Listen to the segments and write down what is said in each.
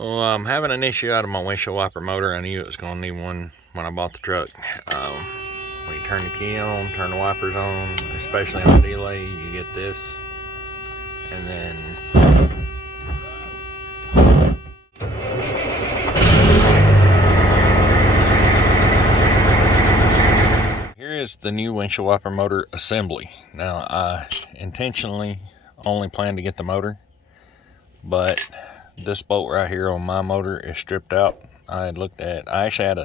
Well, I'm having an issue out of my windshield wiper motor. I knew it was going to need one when I bought the truck. When you turn the key on, turn the wipers on, especially on delay, you get this. And then here is the new windshield wiper motor assembly. Now, I intentionally only plan to get the motor, but this bolt right here on my motor is stripped out. I actually had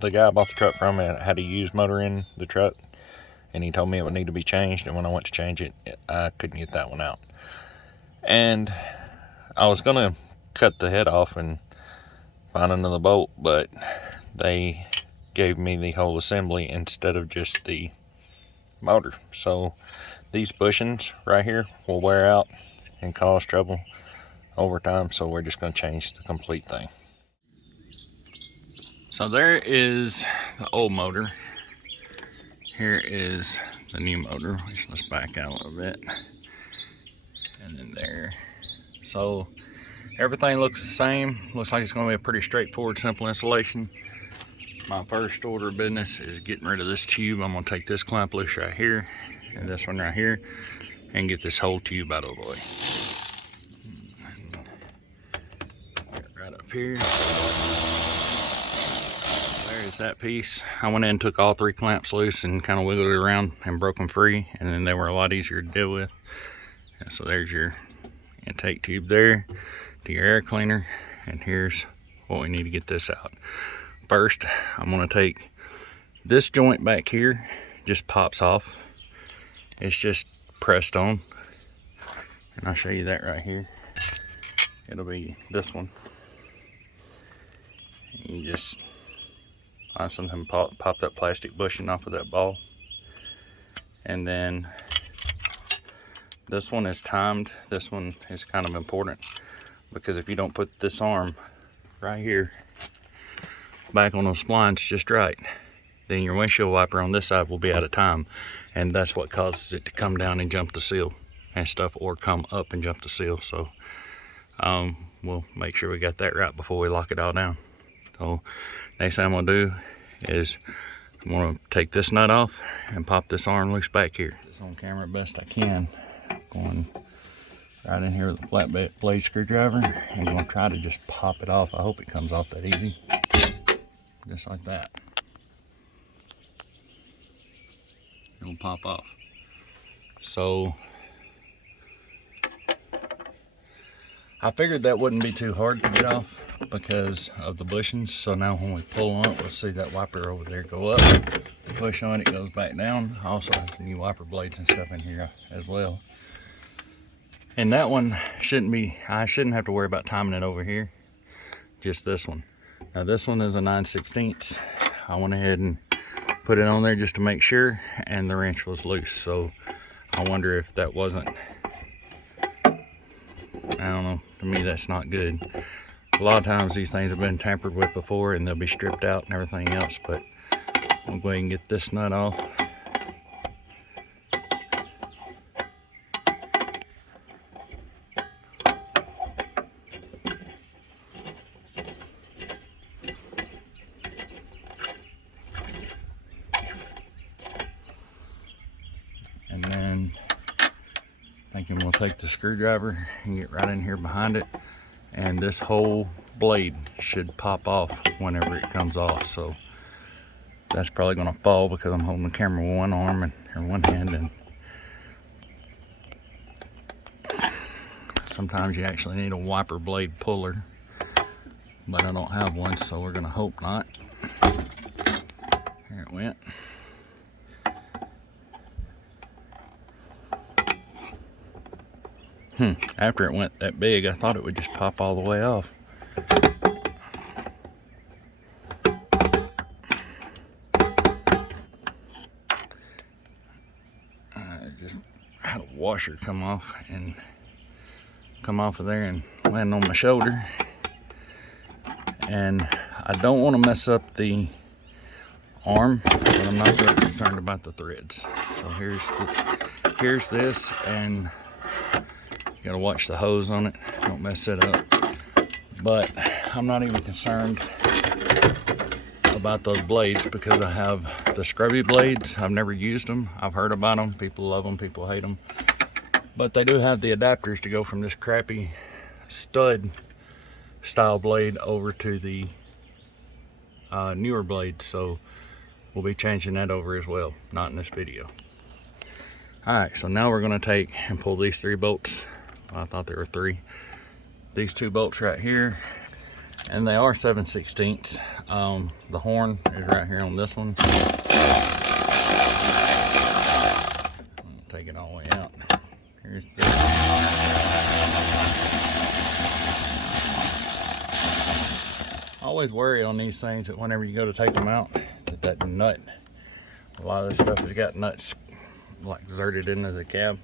the guy I bought the truck from had a used motor in the truck, and he told me it would need to be changed, and when I went to change it, I couldn't get that one out. And I was gonna cut the head off and find another bolt, but they gave me the whole assembly instead of just the motor. So these bushings right here will wear out and cause trouble over time, so we're just going to change the complete thing. So there is the old motor. Here is the new motor, which let's back out a little bit. And then there. So everything looks the same. Looks like it's going to be a pretty straightforward, simple installation. My first order of business is getting rid of this tube. I'm going to take this clamp loose right here and this one right here and get this whole tube out of the way. Right up here. There's that piece. I went in and took all 3 clamps loose and kind of wiggled it around and broke them free, and then they were a lot easier to deal with. And so there's your intake tube there to your air cleaner, and here's what we need to get this out. First, I'm going to take this joint back here, just pops off. It's just pressed on, and I'll show you that right here. It'll be this one. You just find something, pop that plastic bushing off of that ball. And then this one is timed. This one is kind of important because if you don't put this arm right here back on those splines just right, then your windshield wiper on this side will be out of time, and that's what causes it to come down and jump the seal and stuff, or come up and jump the seal. So we'll make sure we got that right before we lock it all down. So next thing I'm gonna do is I'm gonna take this nut off and pop this arm loose back here. This on camera best I can. Going right in here with a flat blade screwdriver and I'm gonna try to just pop it off. I hope it comes off that easy. Just like that. It'll pop off. So I figured that wouldn't be too hard to get off because of the bushings. So now when we pull on it, we'll see that wiper over there go up. Push on it, goes back down. Also has new wiper blades and stuff in here as well. And that one I shouldn't have to worry about timing it over here. Just this one. Now this one is a 9/16. I went ahead and put it on there just to make sure, and the wrench was loose. So I wonder if that wasn't, I don't know, to me that's not good. A lot of times these things have been tampered with before and they'll be stripped out and everything else, but I'll go ahead and get this nut off. And then thinking we'll take the screwdriver and get right in here behind it, and this whole blade should pop off whenever it comes off. So that's probably going to fall because I'm holding the camera with one arm or one hand, and sometimes you actually need a wiper blade puller, but I don't have one, so we're going to hope not. There it went. After it went that big, I thought it would just pop all the way off. I just had a washer come off of there and land on my shoulder. And I don't want to mess up the arm, but I'm not very concerned about the threads. So here's this, and you gotta watch the hose on it, don't mess it up. But I'm not even concerned about those blades because I have the scrubby blades. I've never used them. I've heard about them. People love them, people hate them. But they do have the adapters to go from this crappy stud style blade over to the newer blade. So we'll be changing that over as well, not in this video. All right, so now we're gonna take and pull these 3 bolts. I thought there were 3. These 2 bolts right here, and they are 7/16. The horn is right here on this one. Take it all the way out. Here's this. I always worry on these things that whenever you go to take them out, that nut, a lot of this stuff has got nuts like inserted into the cab.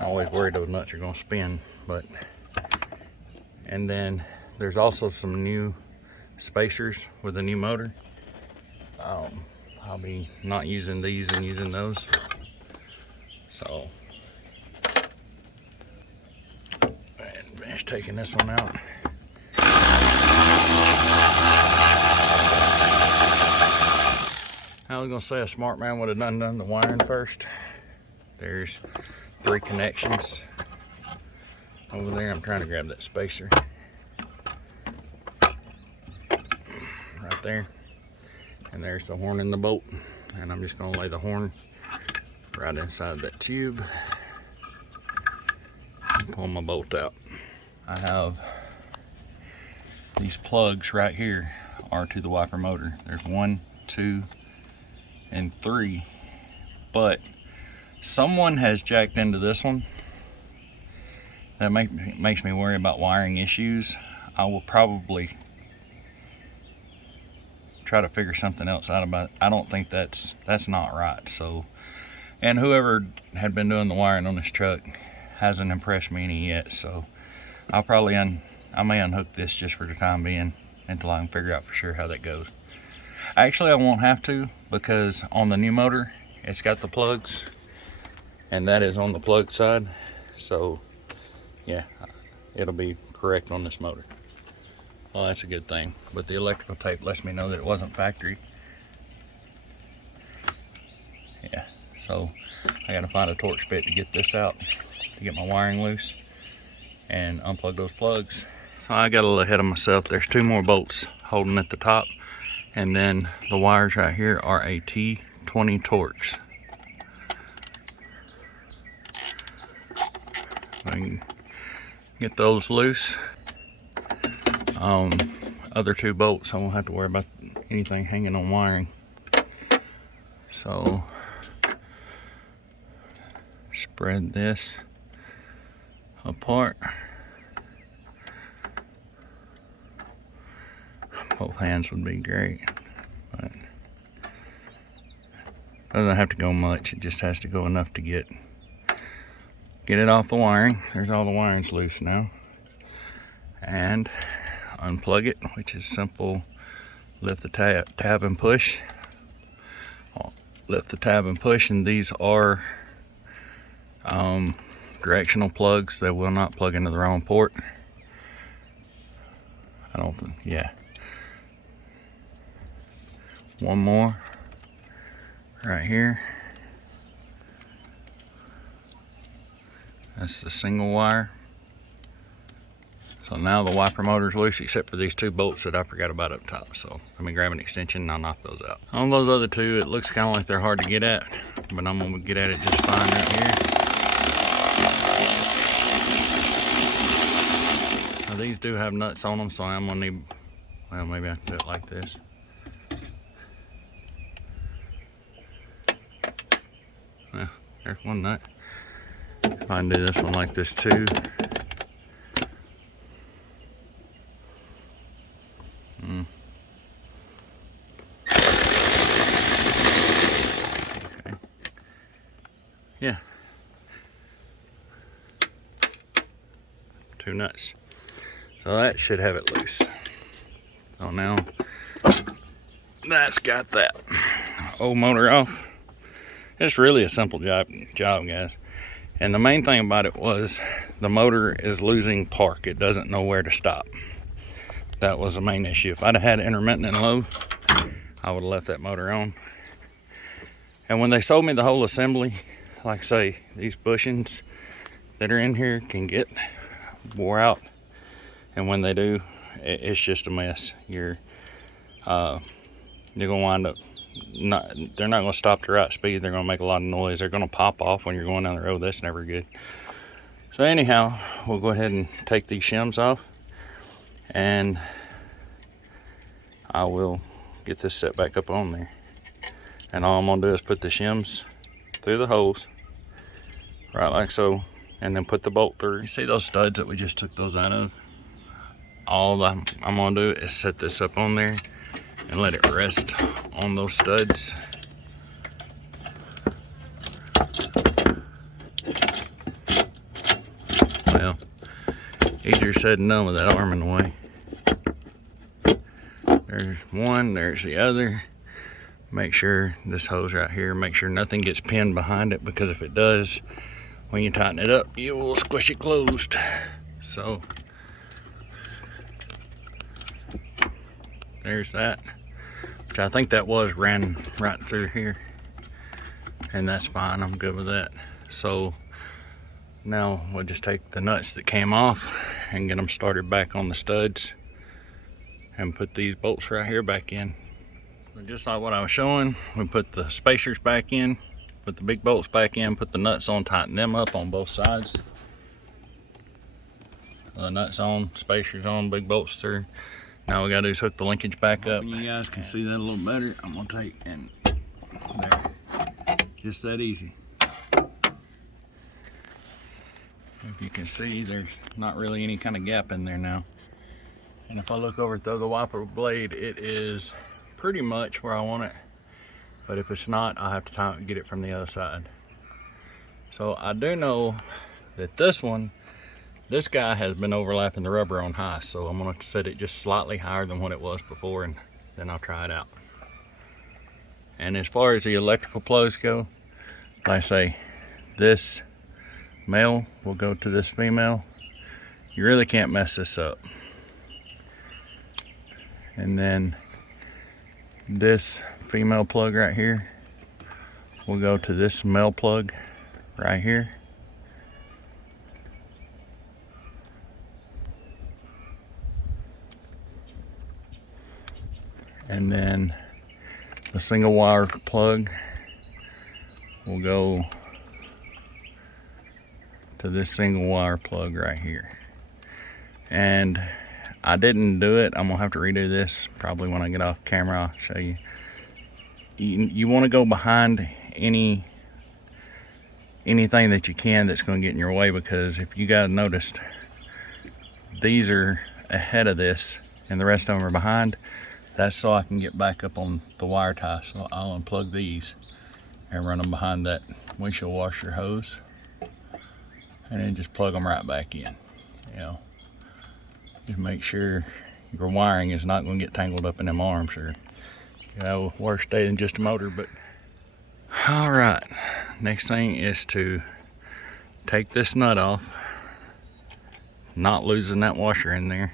I always worry those nuts are gonna spin, but. And then there's also some new spacers with a new motor. I'll be not using these and using those. So, and finish taking this one out. I was gonna say a smart man would have done the wiring first. There's 3 connections over there. I'm trying to grab that spacer right there, and there's the horn in the bolt, and I'm just going to lay the horn right inside that tube and pull my bolt out. I have these plugs right here are to the wiper motor. There's 1, 2, and 3, but someone has jacked into this one. That makes me worry about wiring issues. I will probably try to figure something else out about it. I don't think that's not right. So, and whoever had been doing the wiring on this truck hasn't impressed me any yet. So I'll probably I may unhook this just for the time being until I can figure out for sure how that goes. Actually, I won't have to, because on the new motor it's got the plugs, and that is on the plug side. So yeah, it'll be correct on this motor. Well, that's a good thing. But the electrical tape lets me know that it wasn't factory. Yeah, so I gotta find a torch bit to get this out, to get my wiring loose and unplug those plugs. So I got a little ahead of myself. There's 2 more bolts holding at the top, and then the wires right here are a T20 Torx. I can get those loose. Other 2 bolts, I won't have to worry about anything hanging on wiring. So spread this apart. Both hands would be great, but doesn't have to go much. It just has to go enough to get it off the wiring. There's all the wiring's loose now. And unplug it, which is simple. Lift the tab and push. Lift the tab and push, and these are directional plugs. They will not plug into the wrong port. I don't think, yeah. One more right here. That's the single wire. So now the wiper motor's loose, except for these 2 bolts that I forgot about up top. So let me grab an extension and I'll knock those out. On those other 2, it looks kind of like they're hard to get at, but I'm gonna get at it just fine right here. Now these do have nuts on them, so I'm gonna need, well, maybe I can do it like this. Well, there's one nut. If I can do this one like this too. Okay. Yeah. 2 nuts. So that should have it loose. So now that's got that old motor off. It's really a simple job, guys. And the main thing about it was the motor is losing torque. It doesn't know where to stop. That was the main issue. If I'd have had intermittent and low, I would have left that motor on. And when they sold me the whole assembly, like I say, these bushings that are in here can get wore out. And when they do, it's just a mess. You're gonna wind up they're not gonna stop to right speed. They're gonna make a lot of noise. They're gonna pop off when you're going down the road. That's never good. So anyhow, we'll go ahead and take these shims off, and I will get this set back up on there. And all I'm gonna do is put the shims through the holes, right like so, and then put the bolt through. You see those studs that we just took those out of? All I'm gonna do is set this up on there and let it rest on those studs. Well, easier said than done with that arm in the way. There's one, there's the other. Make sure this hose right here, make sure nothing gets pinned behind it, because if it does, when you tighten it up, you will squish it closed. So there's that, which I think that ran right through here, and that's fine. I'm good with that. So now we'll just take the nuts that came off and get them started back on the studs and put these bolts right here back in. Just like what I was showing, we put the spacers back in, put the big bolts back in, put the nuts on, tighten them up on both sides. The nuts on, spacers on, big bolts through. Now we gotta do is hook the linkage back up. You guys can see that a little better. I'm gonna take and there, just that easy. If you can see, there's not really any kind of gap in there now. And if I look over at the other wiper blade, it is pretty much where I want it, but if it's not, I'll have to get it from the other side. So I do know that this guy has been overlapping the rubber on high, so I'm going to set it just slightly higher than what it was before, and then I'll try it out. And as far as the electrical plugs go, like I say, this male will go to this female. You really can't mess this up. And then this female plug right here will go to this male plug right here. And then the single wire plug will go to this single wire plug right here. And I didn't do it. I'm gonna have to redo this probably when I get off camera. I'll show you. You want to go behind anything that you can that's going to get in your way, because if you guys noticed, these are ahead of this and the rest of them are behind. That's so I can get back up on the wire tie. So I'll unplug these and run them behind that windshield washer hose, and then just plug them right back in. You know, just make sure your wiring is not going to get tangled up in them arms, or you have a worse day than just a motor. But all right, next thing is to take this nut off, not losing that washer in there.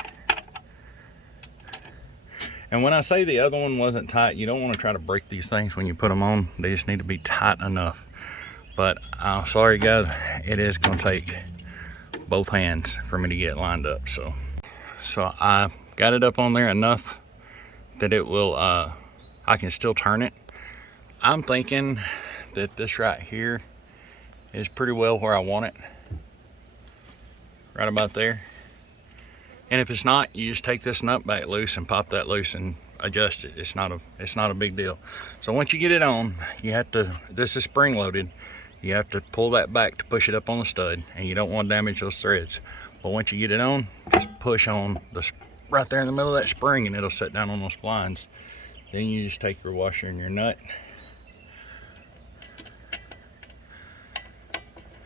And when I say the other one wasn't tight, you don't want to try to break these things when you put them on. They just need to be tight enough. But I'm sorry guys, it is going to take both hands for me to get lined up. So I got it up on there enough that it will I can still turn it. I'm thinking that this right here is pretty well where I want it, right about there. And if it's not, you just take this nut back loose and pop that loose and adjust it. It's not a big deal. So once you get it on, you have to, this is spring loaded, you have to pull that back to push it up on the stud, and you don't want to damage those threads. But once you get it on, just push on the right there in the middle of that spring, and it'll set down on those splines. Then you just take your washer and your nut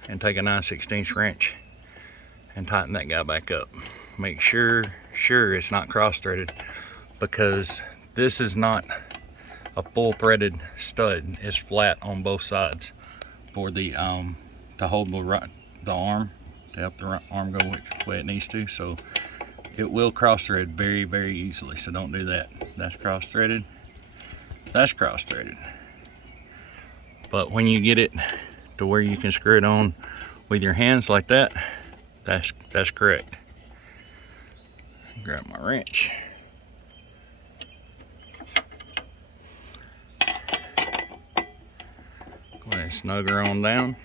and take a 9/16 wrench and tighten that guy back up. Make sure it's not cross-threaded, because this is not a full threaded stud. It's flat on both sides for the to hold the arm, to help the arm go which way it needs to. So it will cross thread very, very easily, so don't do that. That's cross threaded, that's cross threaded. But when you get it to where you can screw it on with your hands like that, that's correct. Grab my wrench. Go ahead and snug her on down.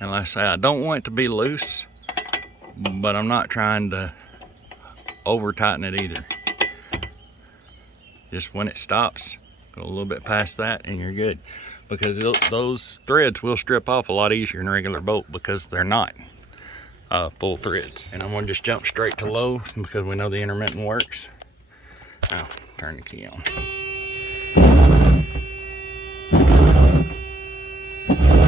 And like I say, I don't want it to be loose, but I'm not trying to over tighten it either. Just when it stops, go a little bit past that and you're good. Because those threads will strip off a lot easier than a regular bolt because they're not full threads. And I'm gonna just jump straight to low because we know the intermittent works. Now, turn the key on.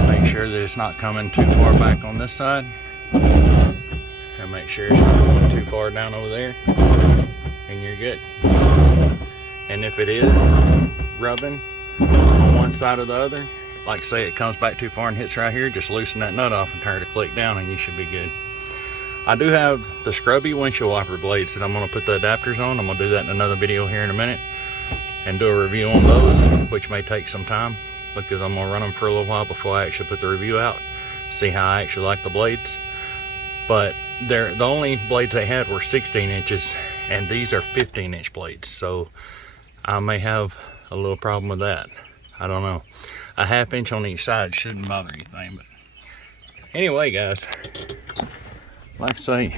Make sure that it's not coming too far back on this side. And make sure it's not going too far down over there. And you're good. And if it is rubbing on one side or the other, like say it comes back too far and hits right here, just loosen that nut off and turn it a click down and you should be good. I do have the scrubby windshield wiper blades that I'm going to put the adapters on. I'm going to do that in another video here in a minute and do a review on those, which may take some time because I'm going to run them for a little while before I actually put the review out, see how I actually like the blades. But the only blades they had were 16 inches and these are 15-inch blades, so I may have a little problem with that. I don't know. A ½ inch on each side shouldn't bother anything, but anyway, guys, like I say,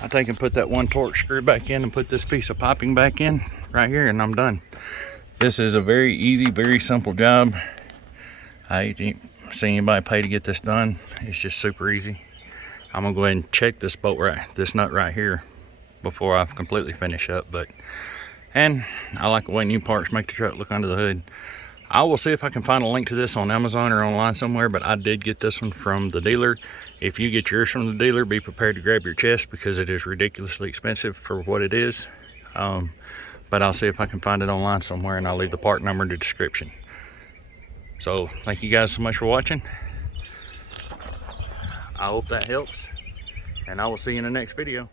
I take and put that one torque screw back in and put this piece of piping back in right here and I'm done. This is a very easy, very simple job. I ain't seen anybody pay to get this done. It's just super easy. I'm gonna go ahead and check this this nut right here before I completely finish up. And I like the way new parts make the truck look under the hood. I will see if I can find a link to this on Amazon or online somewhere, but I did get this one from the dealer. If you get yours from the dealer, be prepared to grab your chest because it is ridiculously expensive for what it is. But I'll see if I can find it online somewhere and I'll leave the part number in the description. So thank you guys so much for watching. I hope that helps and I will see you in the next video.